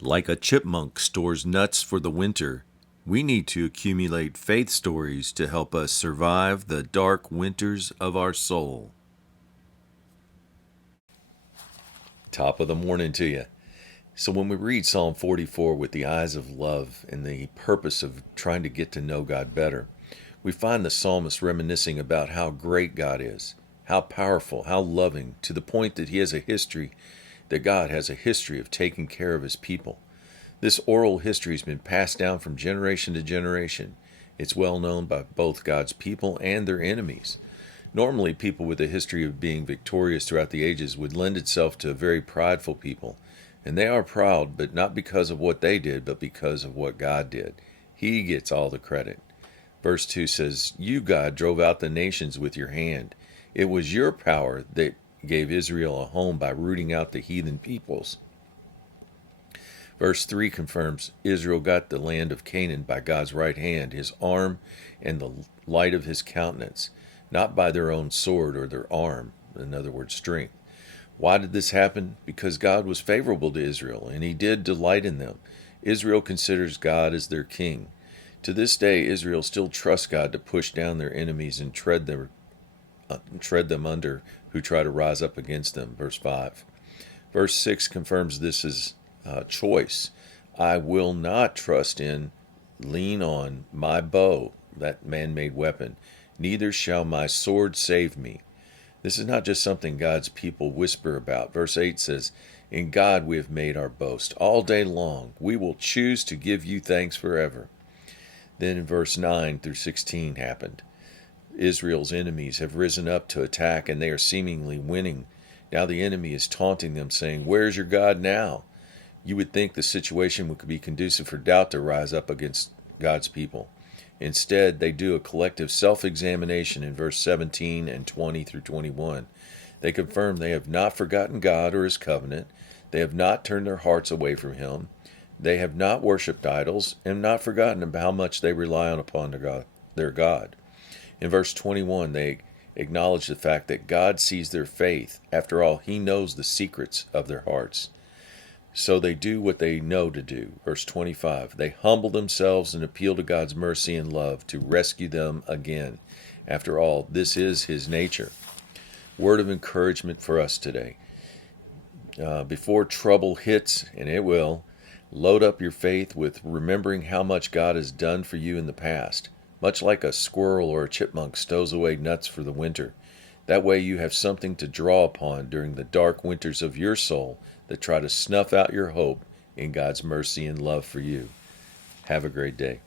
Like a chipmunk stores nuts for the winter, we need to accumulate faith stories to help us survive the dark winters of our soul. Top of the morning to you. So, when we read Psalm 44 with the eyes of love and the purpose of trying to get to know God better, we find the psalmist reminiscing about how great God is, how powerful, how loving, to the point that that God has a history of taking care of his people. This oral history has been passed down from generation to generation. It's well known by both God's people and their enemies. Normally, people with a history of being victorious throughout the ages would lend itself to a very prideful people. And they are proud, but not because of what they did, but because of what God did. He gets all the credit. Verse 2 says, "You, God, drove out the nations with your hand. It was your power that gave Israel a home by rooting out the heathen peoples." Verse 3 confirms Israel got the land of Canaan by God's right hand, his arm, and the light of his countenance, not by their own sword or their arm, in other words, strength. Why did this happen? Because God was favorable to Israel, and he did delight in them. Israel considers God as their king. To this day, Israel still trusts God to push down their enemies and tread them under who try to rise up against them. Verse 5. Verse 6 confirms this is choice. "I will not lean on my bow," that man-made weapon, "neither shall my sword save me." This is not just something God's people whisper about. Verse 8 says, "In God we have made our boast. All day long we will choose to give you thanks forever." Then in verse 9 through 16 happened. Israel's enemies have risen up to attack, and they are seemingly winning. Now the enemy is taunting them, saying, "Where's your God now?" You would think the situation would be conducive for doubt to rise up against God's people. Instead, they do a collective self-examination in verse 17 and 20 through 21. They confirm they have not forgotten God or his covenant. They have not turned their hearts away from him. They have not worshipped idols and not forgotten about how much they rely upon their God. In verse 21, they acknowledge the fact that God sees their faith. After all, he knows the secrets of their hearts. So they do what they know to do. Verse 25, they humble themselves and appeal to God's mercy and love to rescue them again. After all, this is his nature. Word of encouragement for us today. Before trouble hits, and it will, load up your faith with remembering how much God has done for you in the past. Much like a squirrel or a chipmunk stows away nuts for the winter. That way you have something to draw upon during the dark winters of your soul that try to snuff out your hope in God's mercy and love for you. Have a great day.